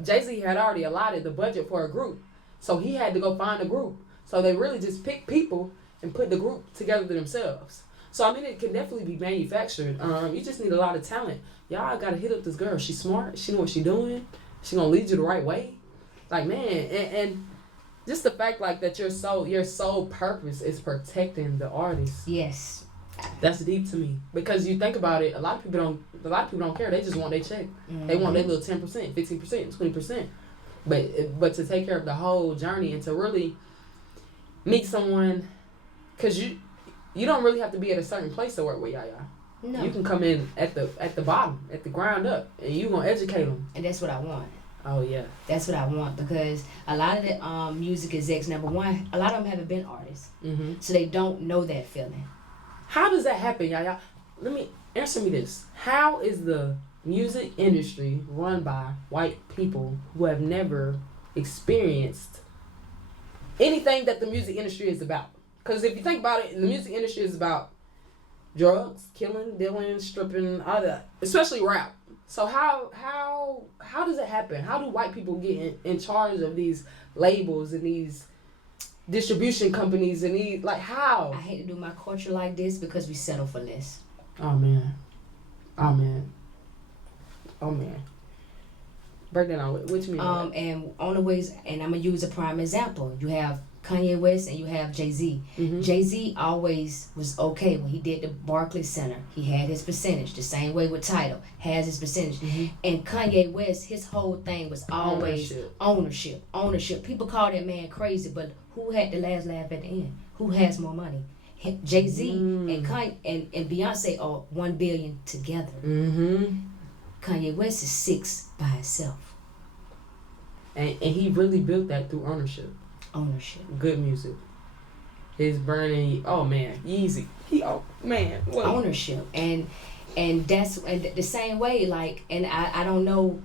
Jay-Z had already allotted the budget for a group, so he had to go find a group. So they really just pick people and put the group together themselves. So I mean, it can definitely be manufactured. You just need a lot of talent. Y'all gotta hit up this girl. She's smart. She know what she doing. She gonna lead you the right way. Like, man, and just the fact like that your sole purpose is protecting the artist. Yes. That's deep to me, because you think about it. A lot of people don't care. They just want their check. They want their little 10%, 15%, 20%. But to take care of the whole journey and to really meet someone, because you don't really have to be at a certain place to work with Yaya. No. You can come in at the bottom, at the ground up, and you gonna educate them. And that's what I want. Oh yeah. That's what I want, because a lot of the music execs, number one, a lot of them haven't been artists, so they don't know that feeling. How does that happen, Yaya? Answer me this: how is the music industry run by white people who have never experienced anything that the music industry is about? Because if you think about it, the music industry is about drugs, killing, dealing, stripping, all that, especially rap. So how does it happen? How do white people get in charge of these labels and these distribution companies and these, like, how? I hate to do my culture like this because we settle for less. Oh man. Break that down. What you mean? And on the ways, and I'm gonna use a prime example. You have Kanye West and you have Jay-Z. Jay-Z always was okay when he did the Barclays Center. He had his percentage. The same way with Tidal, has his percentage. And Kanye West, his whole thing was always ownership. People call that man crazy, but who had the last laugh at the end? Who has more money? Jay-Z and Kanye and Beyonce are $1 billion together. Kanye West is 6 by himself. And he really built that through ownership. Good music. His burning. Oh man, Yeezy. What? Ownership and that's the same way. Like, and I don't know.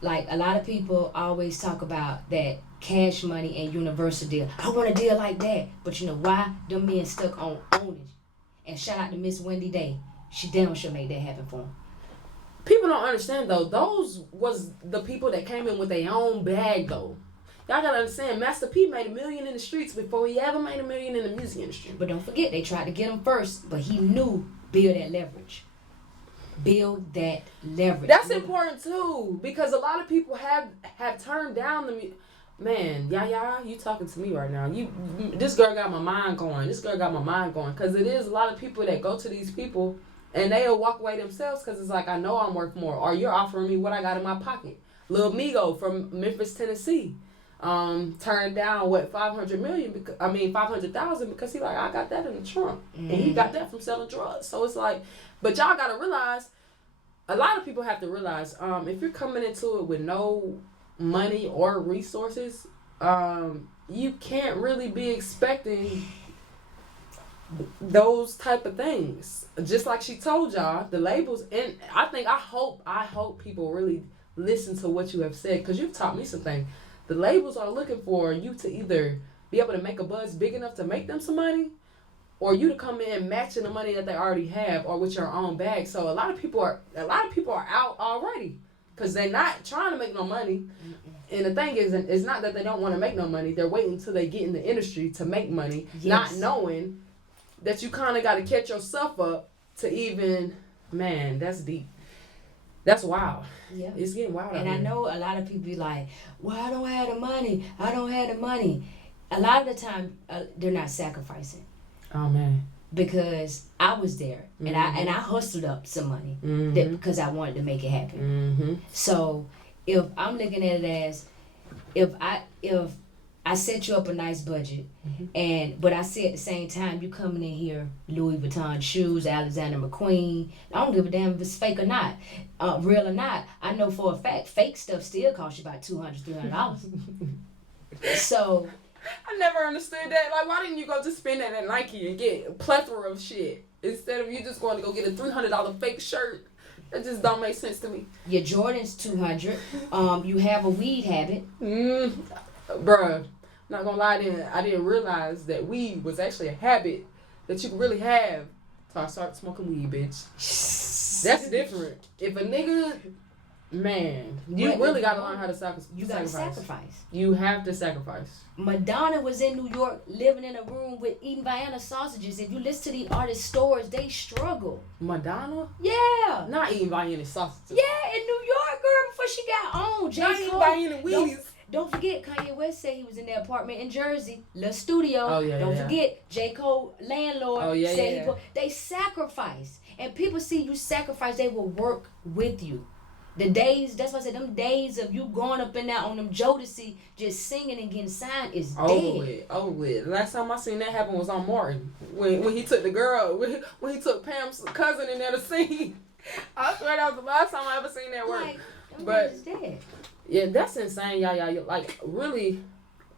Like, a lot of people always talk about that Cash Money and Universal deal. I want a deal like that, but you know why? Them men stuck on owning. And shout out to Miss Wendy Day. She damn sure made that happen for him. People don't understand though. Those was the people that came in with their own bag though. Y'all gotta understand, Master P made $1 million in the streets before he ever made $1 million in the music industry. But don't forget, they tried to get him first, but he knew build that leverage. That's important too, because a lot of people have turned down the music. Man, Yaya, you talking to me right now. This girl got my mind going. Because it is a lot of people that go to these people and they'll walk away themselves because it's like, I know I'm worth more, or you're offering me what I got in my pocket. Lil Migo from Memphis, Tennessee. Turned down $500,000 because he like, I got that in the trunk, and he got that from selling drugs. So it's like, but y'all gotta realize, a lot of people have to realize, if you're coming into it with no money or resources, you can't really be expecting those type of things. Just like she told y'all, the labels, and I hope people really listen to what you have said, because you've taught me something. The labels are looking for you to either be able to make a buzz big enough to make them some money, or you to come in matching the money that they already have, or with your own bag. So a lot of people are out already because they're not trying to make no money. And the thing is, it's not that they don't want to make no money. They're waiting until they get in the industry to make money, not knowing that you kind of got to catch yourself up to even, man, that's deep. That's wild. Yeah. It's getting wild. And I know a lot of people be like, well, I don't have the money. A lot of the time, they're not sacrificing. Oh, man. Because I was there, and I hustled up some money because I wanted to make it happen. So if I'm looking at it as, if I set you up a nice budget, but I say at the same time, you coming in here, Louis Vuitton shoes, Alexander McQueen. I don't give a damn if it's fake or not, real or not. I know for a fact, fake stuff still costs you about $200, $300. So I never understood that. Like, why didn't you go just spend that at Nike and get a plethora of shit instead of you just going to go get a $300 fake shirt? That just don't make sense to me. Your Jordan's $200. You have a weed habit. Bruh, not gonna lie, I didn't realize that weed was actually a habit that you could really have. So I started smoking weed, bitch. That's different. If a nigga, man, you really gotta learn how to sacrifice. You gotta sacrifice. You have to sacrifice. Madonna was in New York living in a room with eating Vienna sausages. If you listen to the artist stories, they struggle. Madonna? Yeah. Not eating Vienna sausages. Yeah, in New York, girl, before she got on. Not eating Vienna weedies. Don't forget, Kanye West said he was in their apartment in Jersey, La Studio. Oh, yeah, Don't forget, J. Cole, landlord, said they sacrifice. And people see you sacrifice, they will work with you. The days, that's why I said, them days of you going up in there on them Jodeci, just singing and getting signed is dead. Over with. Last time I seen that happen was on Martin. When he took the girl, when he took Pam's cousin in there to sing. I swear that was the last time I ever seen that work. But dead. Yeah, that's insane, y'all. Like, really,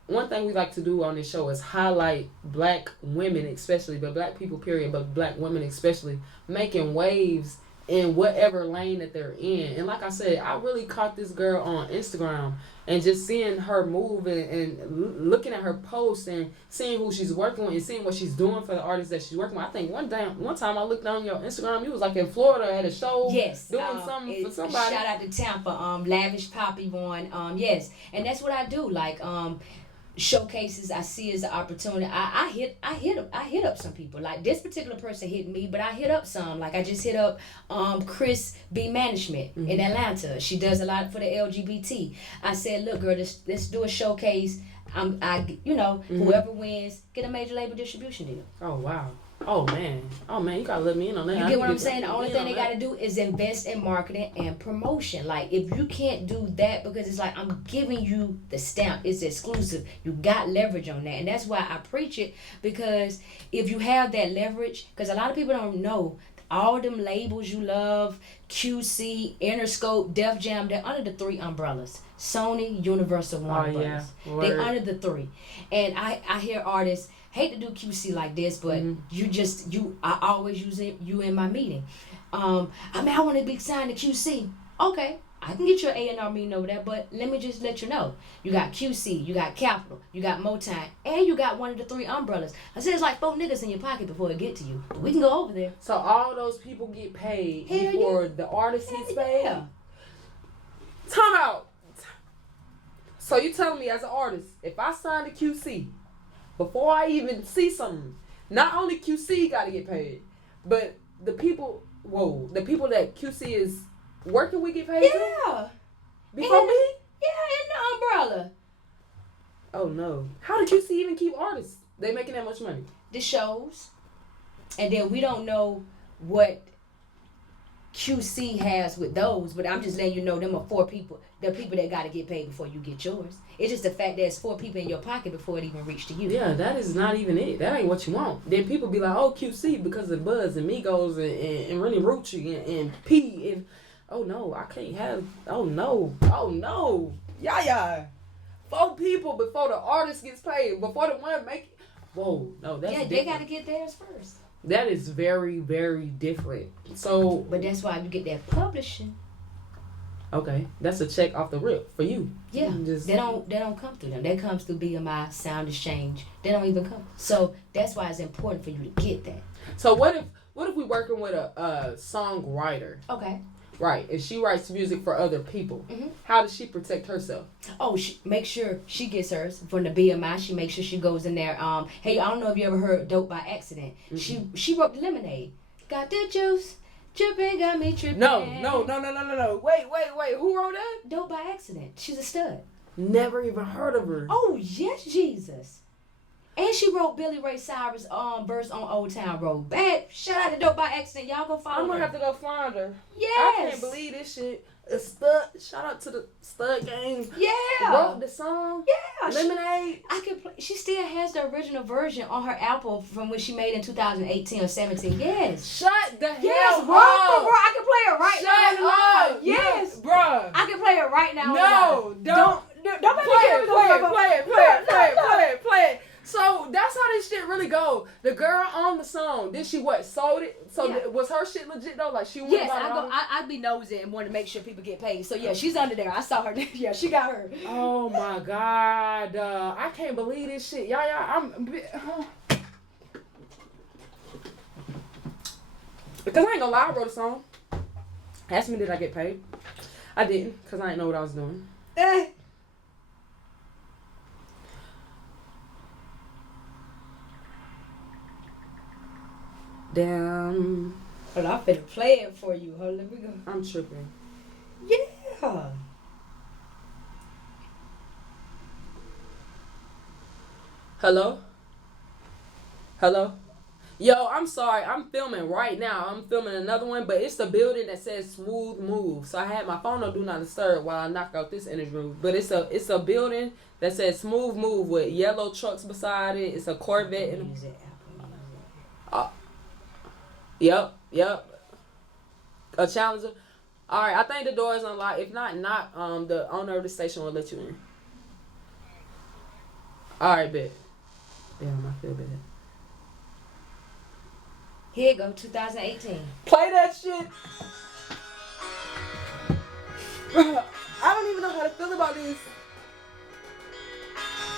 one thing we like to do on this show is highlight black women especially, but black people period, but black women especially, making waves in whatever lane that they're in. And like I said, I really caught this girl on Instagram and just seeing her move and looking at her posts and seeing who she's working with and seeing what she's doing for the artists that she's working with. I think one time I looked on your Instagram, you was like in Florida at a show, doing something for somebody. Shout out to Tampa, Lavish Poppy one, yes, and that's what I do. Like showcases I see as an opportunity. I hit up some people. Like this particular person hit me, but I hit up some. Like I just hit up Chris B Management in Atlanta. She does a lot for the LGBT. I said, look, girl, let's do a showcase. Whoever wins, get a major label distribution deal. Oh wow. Oh man, you gotta let me in on that. You get what I'm saying? The only thing they gotta do is invest in marketing and promotion. Like if you can't do that, because it's like I'm giving you the stamp, it's exclusive. You got leverage on that, and that's why I preach it. Because if you have that leverage, because a lot of people don't know all them labels you love, QC, Interscope, Def Jam, they're under the 3 umbrellas: Sony, Universal, Warner Brothers. They're under the 3, and I hear artists. Hate to do QC like this, but I always use you in my meeting. I want to be signed to QC. Okay, I can get you an A&R meeting over there, but let me just let you know. You got QC, you got Capitol, you got Motown, and you got one of the 3 umbrellas. I said it's like 4 niggas in your pocket before it get to you. We can go over there. So all those people get paid before the artist gets paid? Yeah. Time out. So you telling me as an artist, if I sign to QC, before I even see something, not only QC got to get paid, but the people that QC is working with get paid too? Before me? Yeah, in the umbrella. Oh no. How did QC even keep artists? They making that much money? The shows. And then we don't know what QC has with those, but I'm just letting you know them are 4 people. They're people that got to get paid before you get yours. It's just the fact that it's 4 people in your pocket before it even reached to you. Yeah, that is not even it. That ain't what you want. Then people be like, oh, QC because of Buzz and Migos and Rennie Rucci and P. And, oh, no, I can't have, oh, no. Yeah. 4 people before the artist gets paid, before the one make it. Whoa, no, that's different. They got to get theirs first. That is very, very different. So, but that's why you get that publishing. Okay, that's a check off the rip for you. Yeah, they don't come through them. That comes through BMI, Sound Exchange. They don't even come. So that's why it's important for you to get that. So what if we working with a songwriter? Okay. Right, and she writes music for other people. Mm-hmm. How does she protect herself? Oh, she make sure she gets hers from the BMI. She makes sure she goes in there. Hey, I don't know if you ever heard "Dope by Accident." Mm-hmm. She wrote Lemonade. Got the juice. Tripping got me tripping. No. Wait. Who wrote that? Dope by Accident. She's a stud. Never even heard of her. Oh, yes, Jesus. And she wrote Billy Ray Cyrus' verse on Old Town Road. Bad. Shout out to Dope by Accident. Y'all go follow her. I'm going to have to go find her. Yes. I can't believe this shit. A stud. Shout out to the Stud Gang. Yeah. Wrote the song. Yeah. Lemonade. She still has the original version on her album from when she made in 2018 or 17. Yes. Shut the hell up. Yes, bro. I can play it right now. Shut up. Yes. Bruh. I can play it right now. No. Don't. Don't make me play it. So that's how this shit really go. The girl on the song, did she sold it? So was her shit legit though? Like she went I'd be nosy and want to make sure people get paid. So yeah, she's under there. I saw her. Yeah, she got her. Oh my God, I can't believe this shit. Because I ain't gonna lie, I wrote a song. Ask me, did I get paid? I didn't, because I didn't know what I was doing. Damn. Hold on, I'm finna play it for you. Hold on, let me go. I'm tripping. Yeah. Hello? Hello? Yo, I'm sorry. I'm filming right now. I'm filming another one, but it's the building that says Smooth Move. So I had my phone on Do Not Disturb while I knock out this interview. But it's a building that says Smooth Move with yellow trucks beside it. It's a Corvette. Yep. A Challenger. All right, I think the door is unlocked. If not, the owner of the station will let you in. All right, bet. Damn, I feel bad. Here you go, 2018. Play that shit. I don't even know how to feel about this.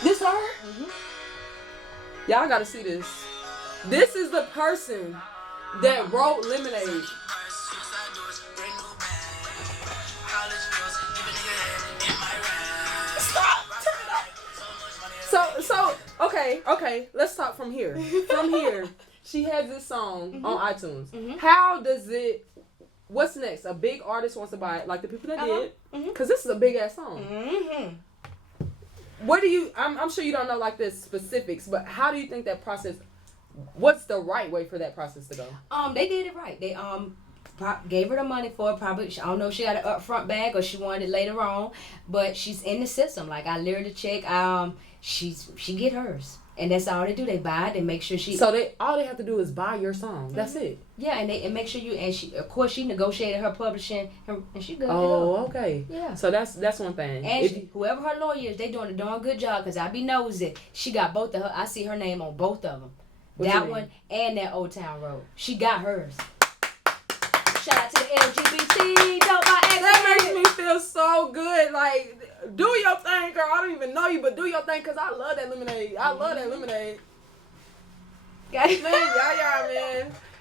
This her? Mm-hmm. Y'all gotta see this. This is the person that wrote Lemonade. Stop! Turn it off. So, okay. Let's talk from here. From here. She has this song on iTunes. Mm-hmm. How does it... What's next? A big artist wants to buy it, like the people that did. Because this is a big-ass song. Mm-hmm. What do you... I'm sure you don't know, like, the specifics, but how do you think that process... What's the right way for that process to go? They did it right. They gave her the money for it. Probably, I don't know if she got an upfront bag or she wanted it later on, but she's in the system. Like, I literally check. She get hers. And that's all they do. They buy it and make sure she... So all they have to do is buy your song. Mm-hmm. That's it. Yeah, and make sure you... And she, of course, she negotiated her publishing, and she good. Oh, okay. Yeah. So that's one thing. And whoever her lawyer is, they doing a darn good job, because I be nosy. She got both of her... I see her name on both of them. That one and that Old Town Road. She got hers. Shout out to the LGBT. Don't buy accident. That makes me feel so good. Like... Do your thing, girl. I don't even know you, but do your thing, because I love that Lemonade. I love that Lemonade.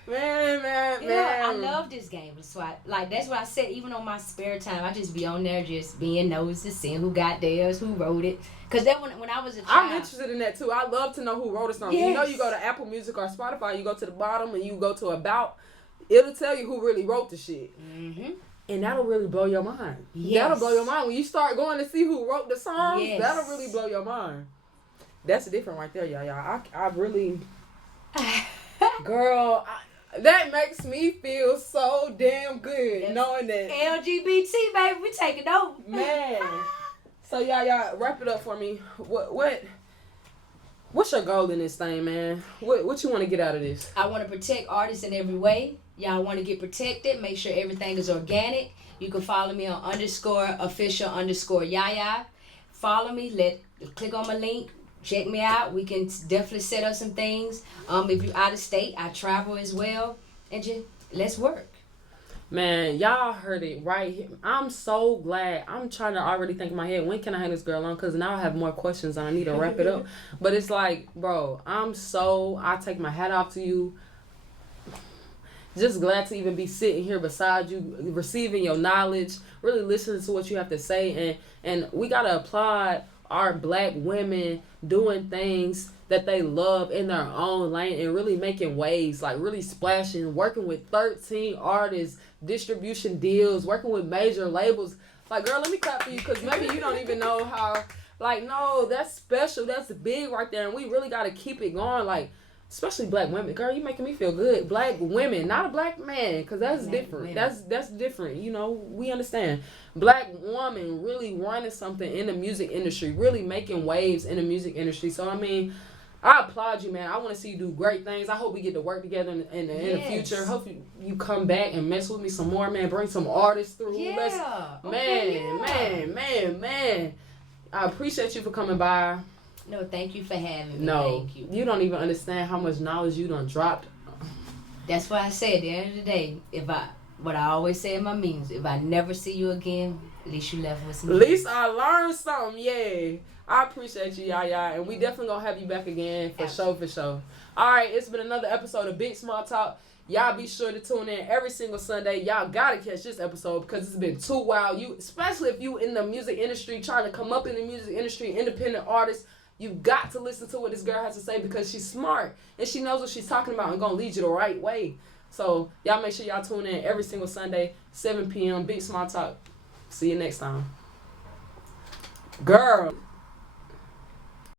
Man, Yeah, I love this game. So that's what I said. Even on my spare time, I just be on there just being nosy, seeing who got theirs, who wrote it. Because then when I was a child... I'm interested in that, too. I love to know who wrote a song. Yes. You know, you go to Apple Music or Spotify, you go to the bottom, and you go to About. It'll tell you who really wrote the shit. Mm-hmm. And that'll really blow your mind. Yes. That'll blow your mind. When you start going to see who wrote the songs, yes. That'll really blow your mind. That's different right there, y'all. I really... Girl, that makes me feel so damn good, yes. Knowing that... LGBT, baby, we taking over. Man. So, y'all, wrap it up for me. What's your goal in this thing, man? What you want to get out of this? I want to protect artists in every way. Y'all want to get protected. Make sure everything is organic. You can follow me on _official_Yaya. Follow me. Click on my link. Check me out. We can definitely set up some things. If you're out of state, I travel as well. And just let's work. Man, y'all heard it right here. I'm so glad. I'm trying to already think in my head, when can I have this girl on? Because now I have more questions and I need to wrap it up. But it's like, bro, I take my hat off to you. Just glad to even be sitting here beside you, receiving your knowledge, really listening to what you have to say. And we got to applaud our black women doing things that they love in their own lane and really making waves, like really splashing, working with 13 artists, distribution deals, working with major labels. Like, girl, let me clap for you, because maybe you don't even know how, like, no, that's special. That's big right there. And we really got to keep it going. Like, especially black women. Girl, you making me feel good. Black women, not a black man, because that's different. That's different. You know, we understand. Black woman really running something in the music industry, really making waves in the music industry. So, I mean, I applaud you, man. I want to see you do great things. I hope we get to work together in the future. Hope you come back and mess with me some more, man. Bring some artists through. Yeah. Man. I appreciate you for coming by. No, thank you for having me. No, thank you. You don't even understand how much knowledge you done dropped. That's why I say at the end of the day, what I always say in my meetings, if I never see you again, at least you left with some. At least I learned something. Yeah, I appreciate you, Yaya, and we definitely gonna have you back again for sure. All right, it's been another episode of Big Small Talk. Y'all be sure to tune in every single Sunday. Y'all gotta catch this episode because it's been too wild. Especially if you in the music industry, trying to come up in the music industry, independent artist, you got to listen to what this girl has to say because she's smart and she knows what she's talking about and gonna lead you the right way. So y'all make sure y'all tune in every single Sunday, 7 p.m. Big Small Talk. See you next time. Girl.